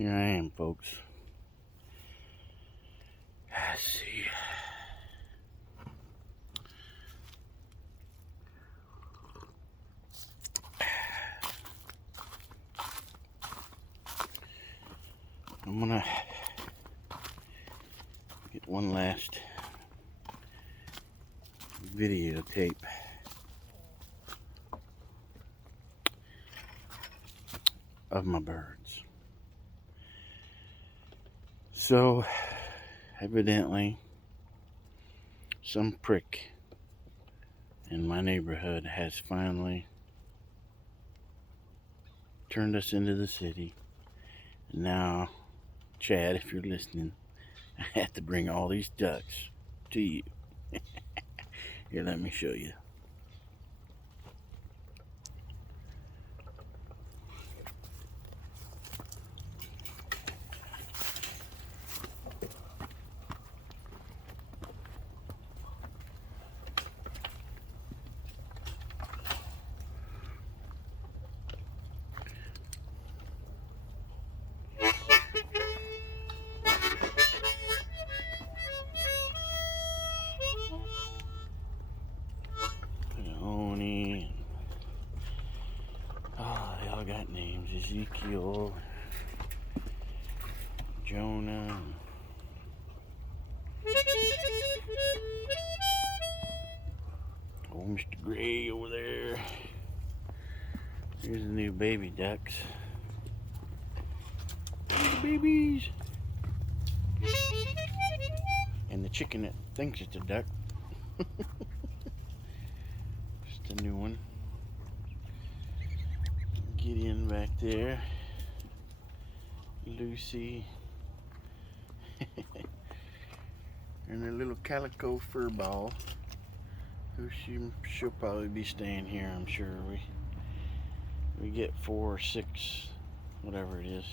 Here I am, folks. Let's see. I'm gonna get one last videotape of my birds. So, evidently, some prick in my neighborhood has finally turned us into the city. And now, Chad, if you're listening, I have to bring all these ducks to you. Here, let me show you. Honey. Oh, they all got names. Ezekiel, Jonah. Oh, Mr. Gray over there. Here's the new baby ducks. Babies. And the chicken that thinks it's a duck. Just a new one. Gideon back there. Lucy. And a little calico fur ball. Who she'll probably be staying here, I'm sure. We get 4 or 6, whatever it is.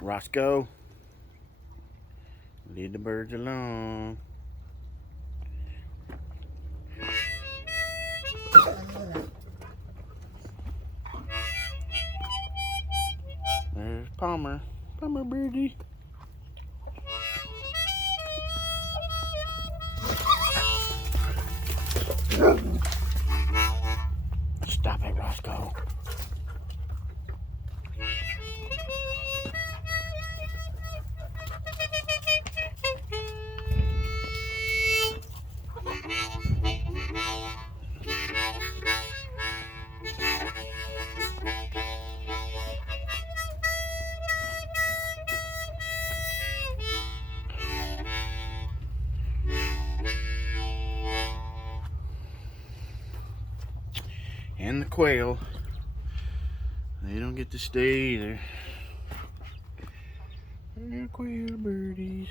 Roscoe, leave the birds alone. There's Palmer. Palmer birdie. Stop it, Roscoe. And the quail, they don't get to stay either. They're quail birdies.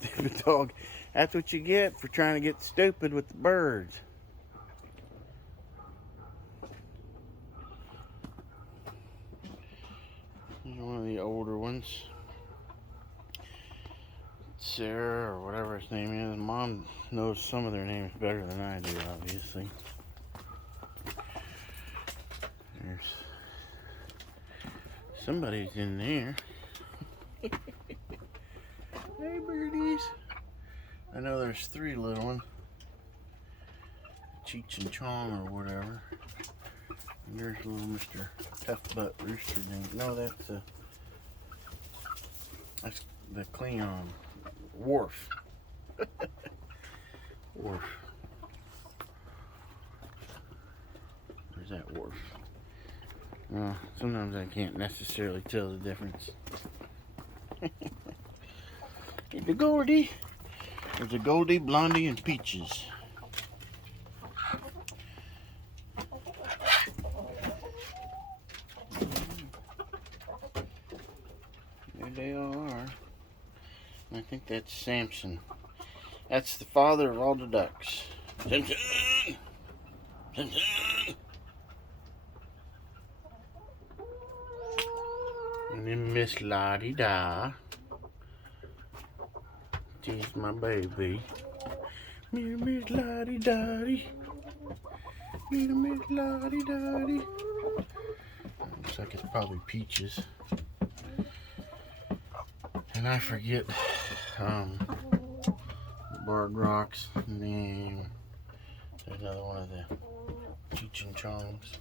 Stupid dog. That's what you get for trying to get stupid with the birds. Here's one of the older ones. Sarah, or whatever his name is. Mom knows some of their names better than I do, obviously. There's somebody's in there. Hey, birdies. I know there's 3 little ones. Cheech and Chong or whatever. And there's little Mr. Tough Butt Rooster. No, that's the Cleon. Wharf. Wharf. Where's that Wharf? Well, sometimes I can't necessarily tell the difference. Here's the Goldie. There's a Goldie, Blondie, and Peaches. There they all are. I think that's Samson. That's the father of all the ducks. Samson! Samson! And then Miss Lottie Da. She's my baby. Miss Lottie Dottie. Miss Lottie Dottie. Looks like it's probably Peaches. And I forget Barred Rock's name. There's another one of the Cheech and Chongs.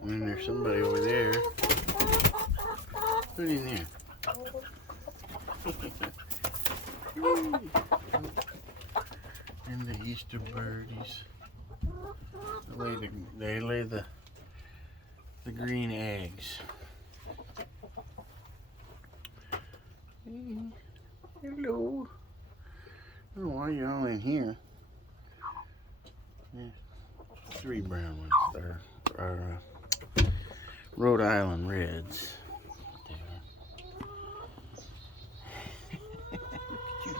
And then there's somebody over there. Who's in there? And the Easter birdies. They lay the green eggs. Hello. I don't know why you're all in here. Yeah, 3 brown ones there are Rhode Island Reds.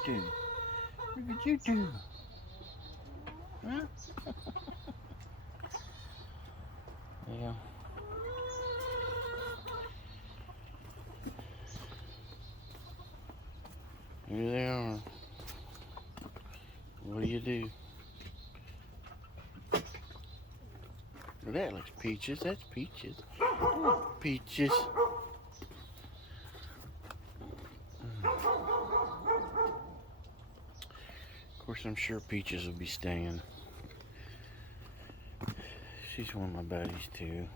Look at you do. Huh? Yeah. Here they are. What do you do? Well, that looks Peaches. That's Peaches. Peaches. Of course, I'm sure Peaches will be staying. She's one of my buddies too.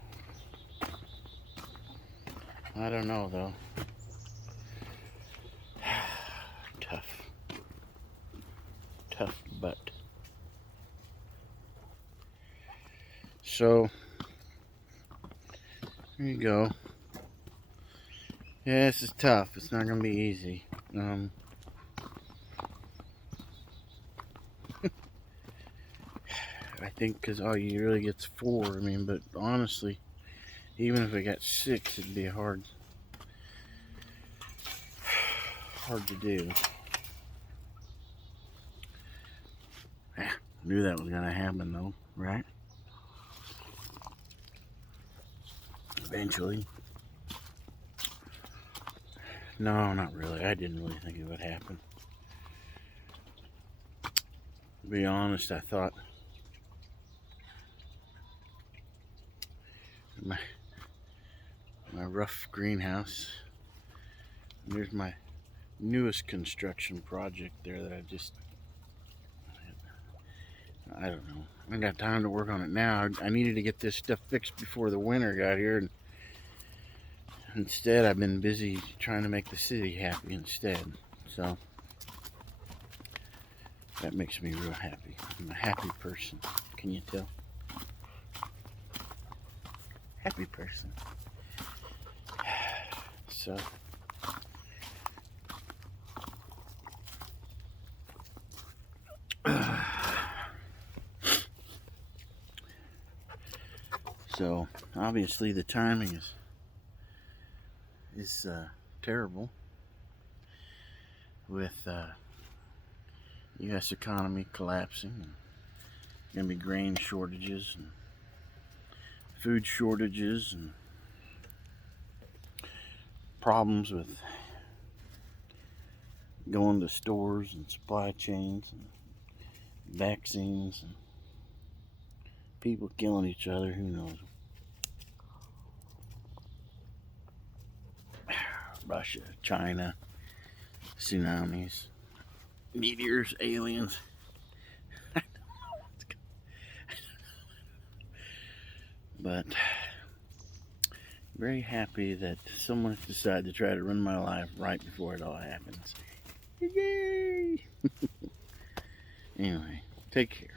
I don't know though. Tough butt. So here you go. Yeah, this is tough. It's not gonna be easy. I think because all you really get's 4. I mean, but honestly, even if I got 6, it'd be hard to do. Knew that was gonna happen though, right? Eventually. No, not really. I didn't really think it would happen. To be honest, I thought my rough greenhouse. There's my newest construction project there that I don't know. I got time to work on it now. I needed to get this stuff fixed before the winter got here, and instead I've been busy trying to make the city happy instead. So that makes me real happy. I'm a happy person. Can you tell? Happy person. So So obviously the timing is terrible with U.S. economy collapsing, and gonna be grain shortages and food shortages and problems with going to stores and supply chains and vaccines and people killing each other. Who knows? Russia, China, tsunamis, meteors, aliens. I don't know what's going on. But very happy that someone decided to try to ruin my life right before it all happens. Yay! Anyway, take care.